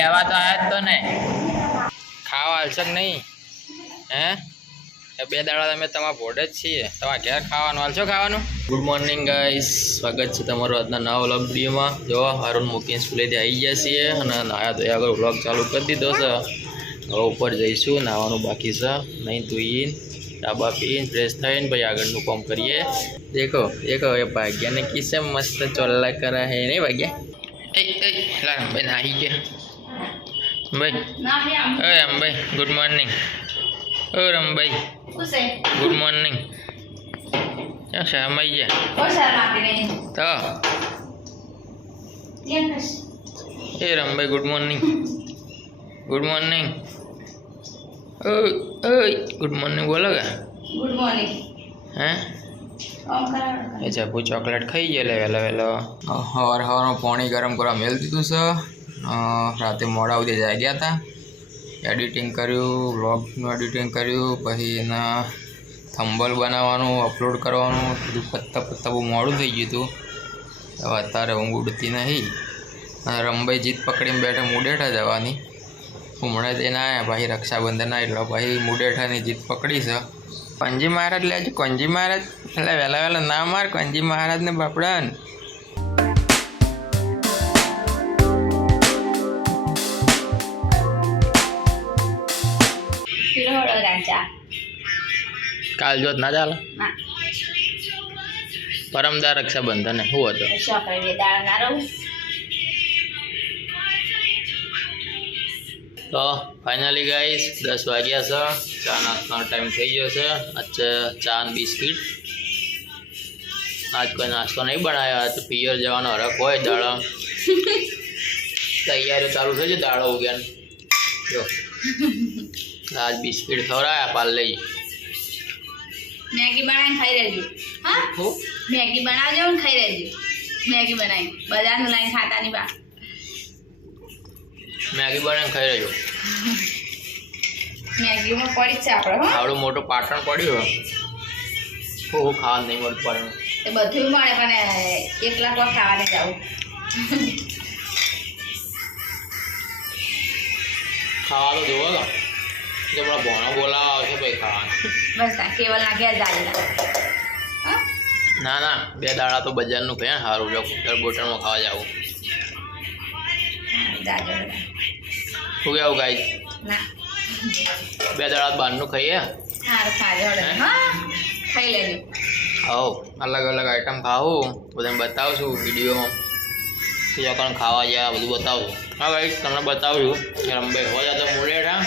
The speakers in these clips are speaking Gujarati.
લેવા તો આયા જ તો ને ખાવા હાલશે કે નહીં હે બે દાડા તમે તમારા ભોડે જ છીએ તમારા ઘેર ખાવાનું હાલશો ખાવાનું ગુડ મોર્નિંગ ગાઈસ સ્વાગત છે તમારું આજના નવા વ્લોગ વિડીયોમાં જો અરુણ મૂકીને સ્કૂલેથી આવી ગયા છીએ અને નાયા ધોયા આગળ વ્લોગ ચાલુ કરી દીધો છે હવે ઉપર જઈશું નાવાનું બાકી છે નહીં ધોઈને ડાબા પીને ફ્રેશ થઈને ભાઈ આગળનું કામ કરીએ દેખો દેખો એ ભાગ્યાને કિસ્સે મસ્ત ચોલ્લા કરા હે નહીં ભાગ્યા ભાઈ નાહી ગયા ભાઈ ભાઈ good morning Rambhai good morning શામાઈ ગયા તો એ Rambhai good morning good morning good morning બોલો કે ગુડ મોર્નિંગ હે એ ચાપુ ચોકલેટ ખાઈ ગયા વહેલો વહેલો સવારમાં પાણી ગરમ કરવા મેળ દીધું છે રાતે મોડા સુધી જાગ્યા હતા એડિટિંગ કર્યું વ્લોગનું એડિટિંગ કર્યું પછી એના થંબલ બનાવવાનું અપલોડ કરવાનું બધું પત્તા બહુ મોડું થઈ ગયું હતું હવે અત્યારે ઊંઘ ઉડતી નહીં અને રમભાઈ જીત પકડીને બેઠા મુડેઠા જવાની હમણાં જ એના આવ્યા ભાઈ રક્ષાબંધનના એટલે ભાઈ મુડેઠાની જીત પકડી છે કંજી મહારાજ લેજો કંજી મહારાજ એટલે વહેલા વહેલા ના માર કંજી મહારાજને બાપડાને કાલ જોત ના ચાલે પરમદાર રક્ષાબંધન શું હતો તો ફાઇનલી ગાઈસ 10 વાગ્યા છે ચા નાસ્તાનો ટાઈમ થઈ ગયો છે આજે ચા ને બિસ્કીટ આજ કોઈ નાસ્તો નહીં બનાવ્યો તો પિયર જવાનો હરખ હોય દાડા તૈયારીઓ ચાલુ થઈ છે દાડો ઉગ્યા જો આજ બિસ્કીટ ખવડાયા પાલ લઈ મેગી બનાવીને ખાઈ રહેજો હા મેગી બનાવજો ને ખાઈ રહેજો મેગી બનાવી બજારનું લાઈને ખાતા નહીં બા મેગી બનાવીને ખાઈ રહેજો મેગીમાં પડી છે આપણે આવડું મોટું પાટણ પડ્યું હું ખાવા નહીં મળતું પડે એ બધું મળે પણ એકલા તો ખાવાને જાવું ખાવા તો જોવો તો હમણાં ભોણો બોલાવા આવશે ભાઈ ખાવાનું બસ કેવલ ના ઘેર જાય ના ના 2 દાડા તો બજારનું ખાય સારું જો બોટલમાં ખાવા જાવું શું કેવું ગાઈ ના 2 દાડા બહારનું ખાઈએ ખાઈ લેજો અલગ અલગ આઈટમ ખાવું બધાને બતાવશું વિડીયોમાં બીજા પણ ખાવા ગયા બધું બતાવશું હા ભાઈ તમને બતાવશું કે રમભાઈ હોય તો મુડેઠા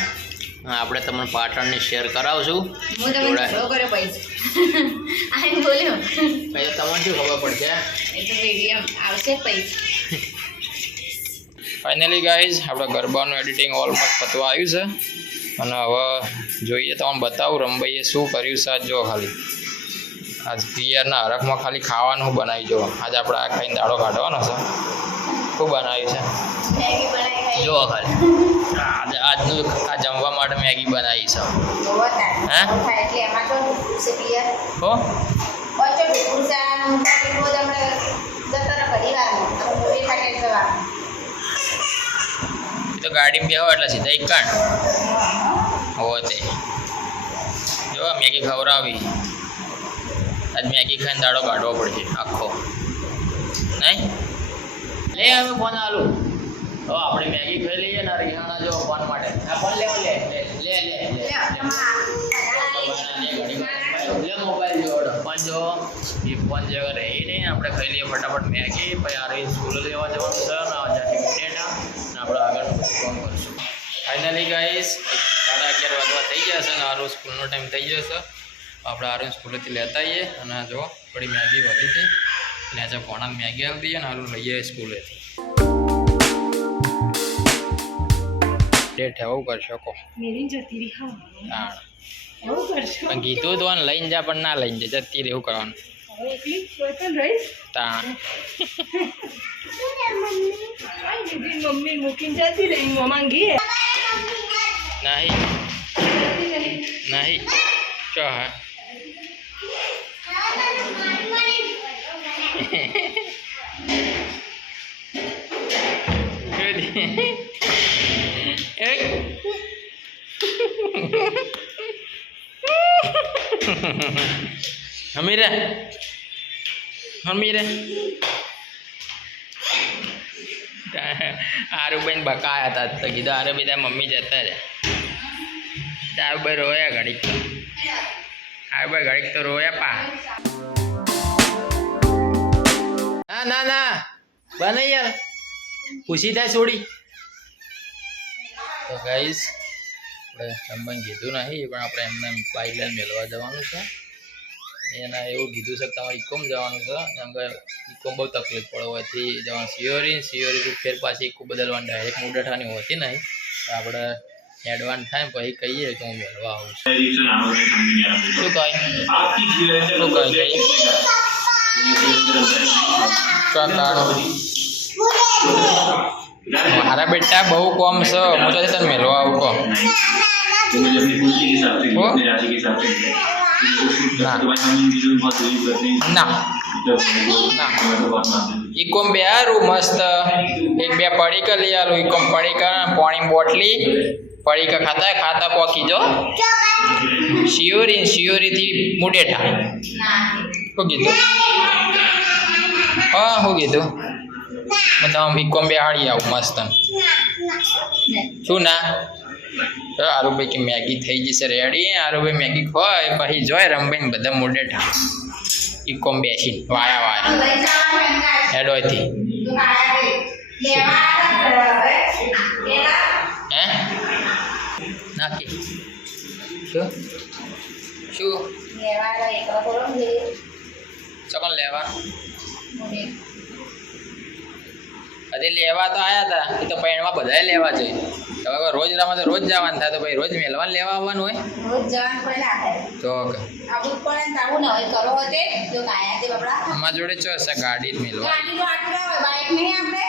આપણે તમને પાટણની શેર કરાવશું તમને શું ખબર પડશે ફાઇનલી ગાઈઝ આપણે ગરબાનું એડિટિંગ ઓલમોસ્ટ પતવા આવ્યું છે અને હવે જોઈએ તમને બતાવું રમભાઈએ શું કર્યું છે આજ જો ખાલી આજ પિયરના હરખમાં ખાલી ખાવાનું બનાવી જો આજે આપણે આ ખાઈને દાડો કાઢવાનો છે શું બનાવ્યું છે જો ખાલી આજે આજનું આ જમવા માટે મેગી બનાવી છે તો ગાડીમાં બેહો એટલે સીધા એક કાંડ હો તે જો મેગી ખવડાવી આજ મેગી ખાઈને દાડો કાઢવો પડશે આખો નહીં લે હવે ફોન આલું હવે આપણે મેગી ખાઈ લઈએ ને રિહાણા જો ફોન માટે આ ફોન લેવો લે લે લે લે મોબાઈલ જોડો ફોન જો એ ફોન જે રહી નહીં આપણે ખાઈ લઈએ ફટાફટ મેગી પછી આ રહી સ્કૂલે લેવા જવાનું છે ને ત્યાંથી મુડેઠા ને આપણે આગળ ફોન કરીશું ફાઇનલી ગાઈસ 11:30 વાગવા થઈ ગયા છે ને આરું સ્કૂલનો ટાઈમ થઈ ગયો છે આપણે આરું સ્કૂલેથી લેતા આવીએ અને જો થોડી મેગી વધી હતી એટલે આજે ભોણા મેગી આપી દઈએ ને આરું લઈએ સ્કૂલેથી ડેટ એવું કરશો કો પણ કીધું તો લઈને જા પણ ના લઈને જા જતી રહેવું કરવાનું મમ્મી મૂકીને જતી રહી માંગી નહીં ચો હા હમી રે આરુબેન બકાયા હતા તો કીધું આરે બધા મમ્મી જતા રહ્યા આરુભાઈ રોયા ઘડીક આરુભાઈ ઘડીક તો રોયા પા ના ના ના બને યાર ખુશી થાય છોડી તો ગાઈસ આપણે સંબંધ કીધું નહીં પણ આપણે એમને બાઇક લઈને મેળવા જવાનું છે એના એવું કીધું છે કે તમારે ઇકોમ જવાનું છે એમ કે ઇકોમ બહુ તકલીફ પડે હોયથી જવાનું સિયોરીથી ફેર પાછી ઇકો બદલવાની ડાયરેક્ટ મુડઠાની હોતી નહીં તો આપણે એડવાન્સ થાય પછી કહીએ કે હું મેળવા આવું છું શું કહે મારા બેટા બહુ કોમ છે હું તો તને મેળવા આવું કહો ના ઇકોમ બે હારું મસ્ત એક બે પડીકા લઈ આલું ઇકોમ પડીકા પાણી બોટલી પડીકા ખાતા ખાતા પોકી જો શિયોરીથી મુડેઠા શું કીધું હા શું કીધું તમે ઇકોમ બે હાડી આવું મસ્ત શું ના આરુભાઈ કે મેગી થઈ જશે રેડી આરુભાઈ મેગી ખોય પછી જોય રમભાઈ બધા મુડેઠા ઇકોમ બેસી વાયા હેડોયથી હે નાખી શું ચોકન લેવા હજી લેવા તો આવ્યા હતા એ તો પૈણમાં બધાએ લેવા જોઈએ હવે રોજ રમવા તો રોજ જવાનું થાય તો ભાઈ રોજ મેળવાનું લેવા આવવાનું હોય રોજ જવાનું કોઈ ના થાય તો આવું પણ તાવું ન હોય કરો હોતે જો કાયા તે બબડા અમારા જોડે ચો હશે ગાડી જ મેળવા ગાડીનો આટલો હોય બાઇક નહીં આપણે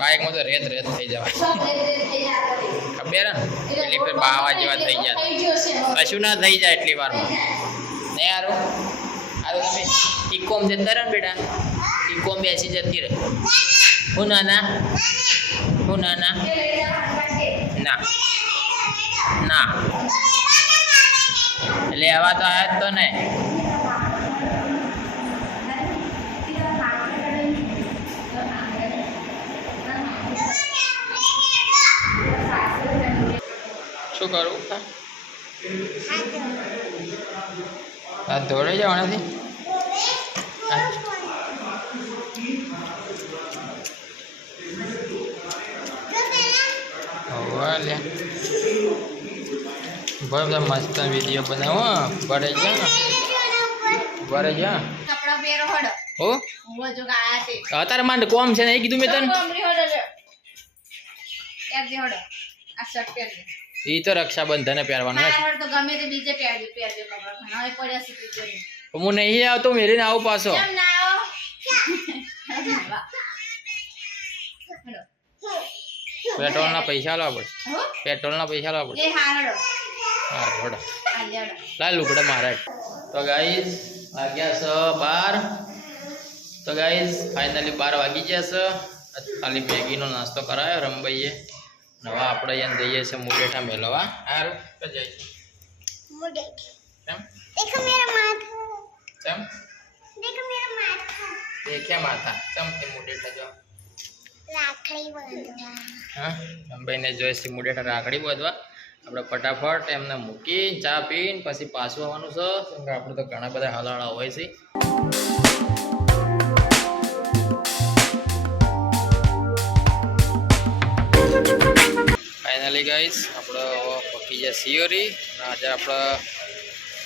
બાઇકમાં તો રેત થઈ જવાય સબ રેત થઈ જાય ખબર ને એટલી ફેર બાવા જેવા થઈ જાય કશું ના થઈ જાય એટલી વારમાં નહીં હારું તમે ઇકોમ જતા રહે ને બેટા ઇકોમ બેસી જતી રહે હું નાના ના ના લેવા તો આવ્યા જ તો ને શું કરું આ દોડે જવાનાથી લે બધા મસ્ત વિડીયો બનાવો બરે જા કપડા પહેરો હડો હો હું જો કાયા તે અત્યારે માંડ કોમ છે ને એ કીધું મેં તને કોમરી હડો લે યાર દે હડો આ શર્ટ પહેર ઈ તો રક્ષાબંધને પહેરવાનું મારા હડ તો ગમે તે બીજે પહેરજો કપડા હવે પડ્યા સી કરી હું નહીં આવતો મેરીને આવું પાછો કેમ ના આવો હડો પેટ્રોલના પૈસા લાવવા પડશે પેટ્રોલના પૈસા લાવવા પડશે હા થોડા લાલ લુકડા મારા તો ગાઈસ વાગ્યા છે 12 તો ગાઈસ ફાઇનલી 12 વાગી ગયા છે ખાલી મેગીનો નાસ્તો કરાયો રમભાઈએ નવા આપણે અહીંયા જઈએ છીએ મુડેઠા મેળવા સારું તો જઈએ કેમ देखो मेरा माथा કેમ देखो मेरा माथा દેખ્યા માથા કેમ તે મુડેઠા જો રાખડી બાંધવા હા રમભાઈને જોઈએ છે મુડેઠા રાખડી બાંધવા આપણે ફટાફટ એમને મૂકી ચા પીને પછી પાછું આવવાનું છે કેમ કે આપણે તો ઘણા બધા હલાળા હોય છે ફાઇનલી ગાઈસ આપણે પકી ગયા સિયોરી આજે આપણે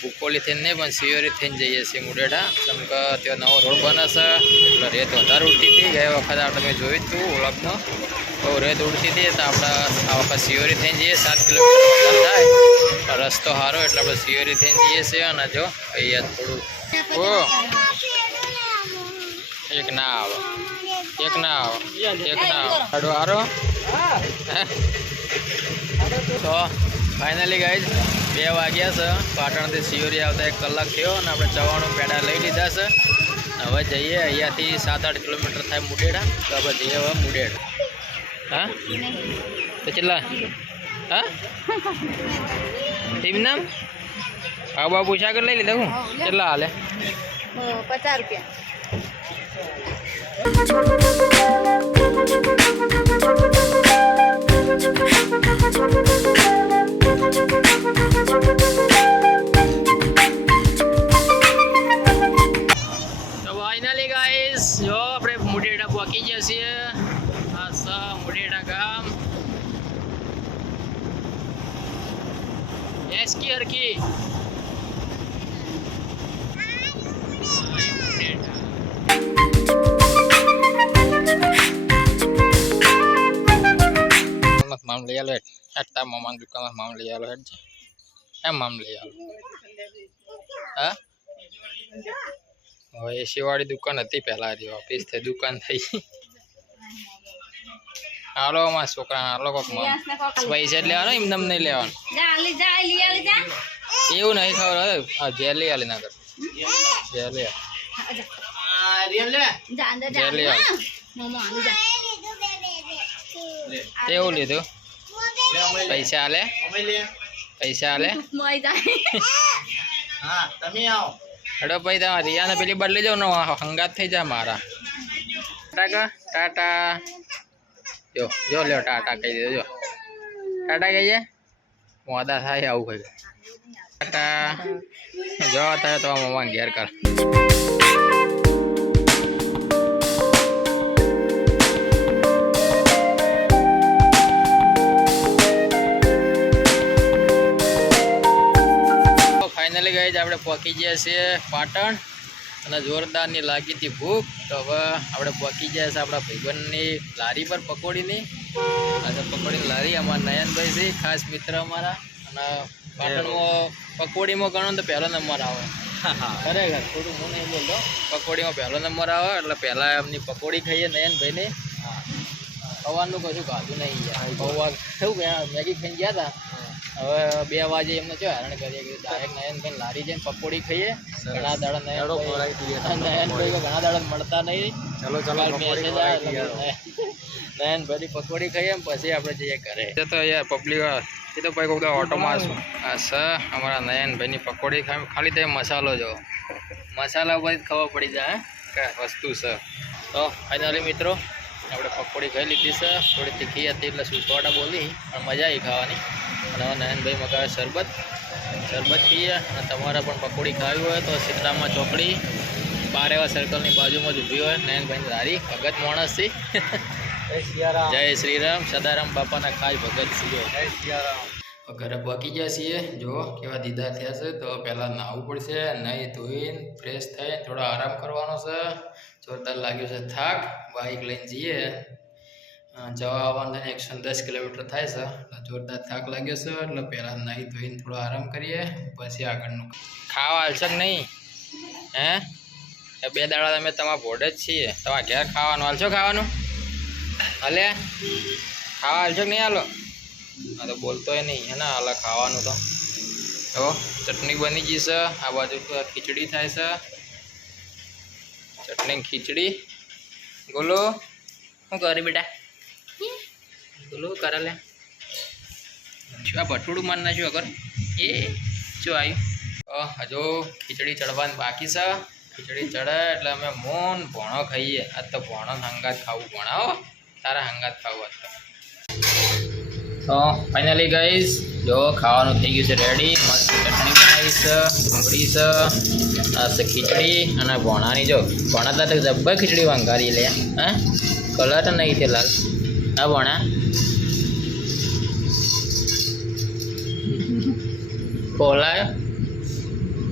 બુકોલી થઈને નહીં પણ સિયોરી થઈને જઈએ છીએ મુડેઠા કેમ કે ત્યાં નવો રોડ બને છે એટલે રેત વધારે ઉડતી હતી ગયા વખત આપણે મેં જોયું હતું ઓળખમાં બહુ રેત ઉડતી હતી તો આપણે આ વખત સિયોરી થઈને જઈએ 7 કિલોમીટર થાય રસ્તો સારો એટલે આપણે સિયોરી થઈને જઈએ છીએ અને જો અહીંયા થોડું ઓ એક ના આવે હાડો હારો તો ફાઇનલી ગાઈઝ 2 વાગ્યા છે પાટણથી સિયોરી આવતા 1 કલાક થયો અને આપણે 94 પેડા લઈ લીધા છે હવે જઈએ અહીંયાથી 7-8 કિલોમીટર થાય મુડેઠા તો આપણે જઈએ હવે મુડેઠા હા તો કેટલા હા ટીમ નામ હા બાબુ પૂછા લઈ લીધા હું કેટલા હાલે 50 રૂપિયા. તો ફાઇનલી ગાઈસ જો આપણે મોઢેડા પહોંચી ગયા છીએ. આ સ મોઢેડા ગામ એસકી હરકી મામ લઈ આલો હેઠ મામાની દુકાનમાં મામ લઈ આલો હેઠ એમ મામ લઈ આલો હા હવે એસી વાળી દુકાન હતી પહેલા હતી ઓફિસ થઈ દુકાન થઈ હાલો અમારા છોકરા હાલો કોક પૈસા જ લેવાનો એમ નહીં લેવાનું એવું નહીં ખબર હા જે લઈ આલે ના કર જે લઈ એવું લીધું પૈસા હાલે હેડો ભાઈ તમારે રિયાને પેલી બદલી જાવ ને હંગાત થઈ જાય મારા ટાટા જો લ્યો ટાટા કહી દેજો ટાટા કહીએ મોડા થાય આવું કહી ટાટા જો અત્યારે તો મમ્મા ઘેર કર ફાઇનલી ગઈ જ આપણે પહોંચી ગયા છીએ પાટણ અને જોરદારની લાગી હતી ભૂખ તો હવે આપણે પહોંચી ગયા છે આપણા ભાઈબંધની લારી પર પકોડીની પકોડીની લારી અમારા નયનભાઈ છે ખાસ મિત્ર અમારા અને પાટણમાં પકોડીમાં ગણો તો પહેલો નંબર આવે ખરેખર થોડું હું નહીં બોલતો પકોડીમાં પહેલો નંબર આવે એટલે પહેલાં એમની પકોડી ખાઈએ નયનભાઈની સવારનું કશું ખાધું નહીં પૌવા શું ગયા મેગી ખાઈને ગયા હતા હવે 2 વાગે એમને જો હેરાન કરીએ કે ડાયરેક્ટ નયનભાઈ લારી જઈને પકોડી ખાઈએ ઘણા દાડા નયનભાઈ ઘણા દાડા મળતા નહીં નયનભાઈ પકોડી ખાઈએ પછી આપણે જઈએ ઘરે તો યાર પબ્લિક એ તો ભાઈ કોઈ ઓટો મારશું આ સ અમારા નયનભાઈની પકોડી ખાલી તે મસાલો જો મસાલા ઉપર ખબર પડી જાય કે વસ્તુ છે તો ફાઇનલી મિત્રો આપણે પકોડી ખાઈ લીધી છે થોડી તીખી હતી એટલે સુસવાટા બોલી પણ મજા આવી ખાવાની અને હવે નયનભાઈ મગાવે શરબત પીએ અને તમારે પણ પકોડી ખાવી હોય તો સીતારામ ચોકડી બારેવા સર્કલની બાજુમાં જ ઊભી હોય નયનભાઈની લારી ભગત માણસથી જય શ્રીરામ સદારામ બાપાના ખાઈ ભગત છીએ જય સિયારામ ઘરે પહોંચી ગયા છીએ જો કેવા દીધા થયા છે તો પહેલાં નાહવું પડશે નહીં ધોઈને ફ્રેશ થઈને થોડો આરામ કરવાનો છે જોરદાર લાગ્યો છે થાક બાઇક લઈને જઈએ જવા આવવાનું 110 કિલોમીટર થાય છે એટલે જોરદાર થાક લાગ્યો છે એટલે પહેલાં નાહી ધોઈને થોડો આરામ કરીએ પછી આગળનું ખાવા હાલશે કે નહીં હે 2 દાડા તમે તમારા ભોડે જ છીએ તમારા ઘેર ખાવાનું હાલશો ખાવાનું હાલે ખાવા હાલશો કે નહીં હાલો હા તો બોલતોય નહીં હે ને હાલ ખાવાનું તો ચટણી બની ગઈ છે આ બાજુ ખીચડી થાય છે ચટણી ખીચડી ગોલો શું કરે બેટા ગોલો કરે લે શું આ ભટુડું માન નાખ્યું અગર એ શું આવ્યું હજુ ખીચડી ચડવાની બાકી છે ખીચડી ચડે એટલે અમે મોન ભોણો ખાઈએ આજ તો ભોણો હંગાત ખાવું ભોણાવો તારા હંગાત ખાવું આજ તો ફાઇનલી ગાઈઝ જો ખાવાનું થઈ ગયું છે રેડી મસ્ત ચટણી બનાવી છે ડુંગળી છે આ છે ખીચડી અને ભોણાની જો ભોણા તો જબ્બર ખીચડી વંગારી લે હા કલર તો નહીં તે લાલ હા ભોણા કોહલાયો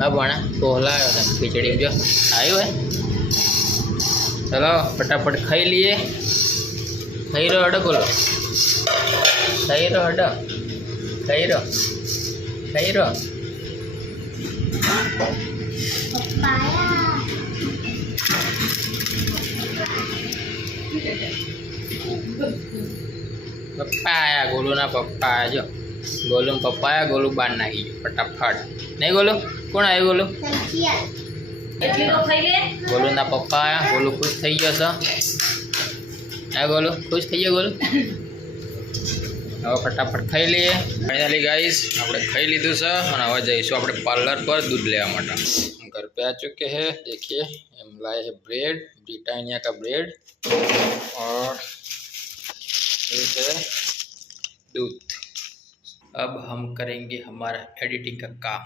હા ભોણા કોહલાયો ખીચડી જો આવ્યું હે ચલો ફટાફટ ખાઈ લઈએ ખાઈ રહ્યો હડો બોલો ખાઈ રહ્યો હડો ખાઈ રહ્યો પપ્પા આયા ગોલુના પપ્પા આયા જો ગોલુના પપ્પા આયા ગોલુ બાર નાખી ગયો ફટાફટ નહીં ગોલુ કોણ આવ્યું ગોલુ ગોલુના પપ્પા આયા ગોલુ ખુશ થઈ ગયો છે હા ગોલુ ખુશ થઈ ગયો ગોલુ હવે ફટાફટ ખાઈ લઈએ. ફાઇનલી ગાઈસ આપણે ખાઈ લીધું છે અને હવે જઈશું આપણે પાર્લર પર दूध लेवा માટે. घर पे आ चुके हैं. देखिए हम लाए हैं ब्रेड, ब्रिटानिया का ब्रेड और ये है दूध. अब हम करेंगे हमारा एडिटिंग का काम.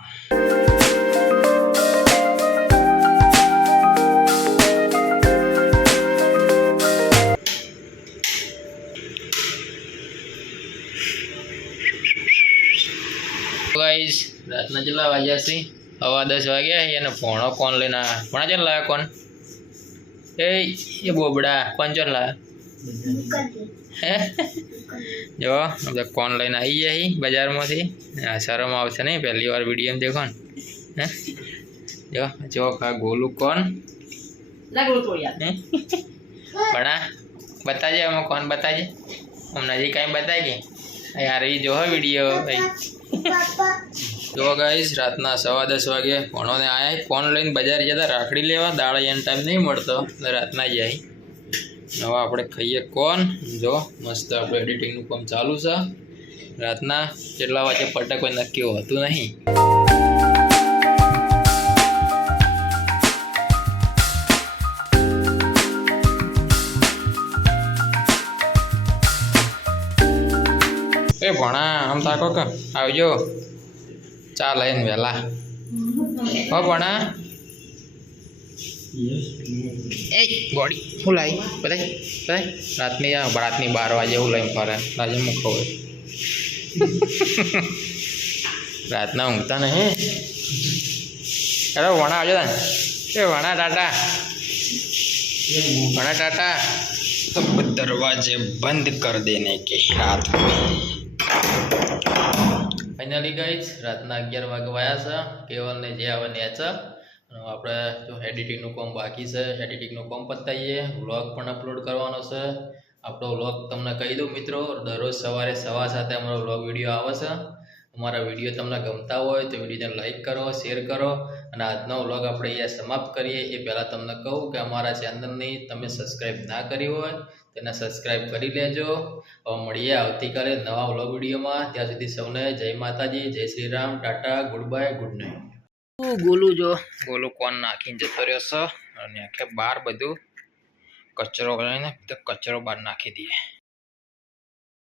गाइस रातना चला वाग्या से 10:15 वाग्या है ने पोणो कोन लेना पोणा चल लाया कोन ए ये बोबड़ा कोन चल लाया जो अब कोन लेना आई है बाजार में थी शरम आवशे नहीं पहली बार वीडियो में देखो ने जो जो का गोलू कोन लगो तो यार बड़ा बताजे हम कौन बताजे हम नजी कहीं बताएगी यार ये जो है वीडियो भाई. तो गाइस रातना 10:15 वागे फोनो ने आया फोन लईने बजार जता राखड़ी लेवा दाड़ा एन टाइम नहीं मळतो એટલે રાतना जाय. હવે આપણે ખાઈએ કોણ જો મસ્ત આપણે એડિટિંગનું કામ ચાલુ છે. રાતના કેટલા વાગે પટે કોઈ નક્કી હોતું નહીં. ए भणा आम ताको के आवजो चा लईने वेला हो भणा ए बॉडी હું લાઈ બતાય રાતની 12 વાગે હું લઈને ફરે આજે મૂકો રાતના ઊંઘતા નહીં. અરે વણા આવજો તાન એ વણા टाटा तो दरवाजे बंद कर देने के हाथ में. फाइनली गाइस रातना 11 वागे वाया છે. કેવલ ને જે આવવાની છે આપણે જો એડિટિંગનું કામ બાકી છે એડિટિંગનું કામ પતાવીએ. વ્લોગ પણ અપલોડ કરવાનો છે. આપણો વ્લોગ તમને કહી દઉં મિત્રો દરરોજ સવારે 7:15 અમારો વ્લોગ વિડીયો આવે છે. અમારા વિડીયો તમને ગમતા હોય તો વિડીયોને લાઈક કરો શેર કરો અને આજનો વ્લોગ આપણે અહીંયા સમાપ્ત કરીએ એ પહેલાં તમને કહું કે અમારા ચેનલની તમે સબસ્ક્રાઈબ ના કરી હોય તેને સબસ્ક્રાઈબ કરી લેજો. હવે મળીએ આવતીકાલે નવા વ્લોગ વિડીયોમાં. ત્યાં સુધી સૌને જય માતાજી, જય Shri Ram, Tata, good bye, good night. Golu જો ગોલું કોણ નાખીને જતો રહ્યો છે અને આખે બહાર બધું કચરો કરીને કચરો બહાર નાખી દઈએ.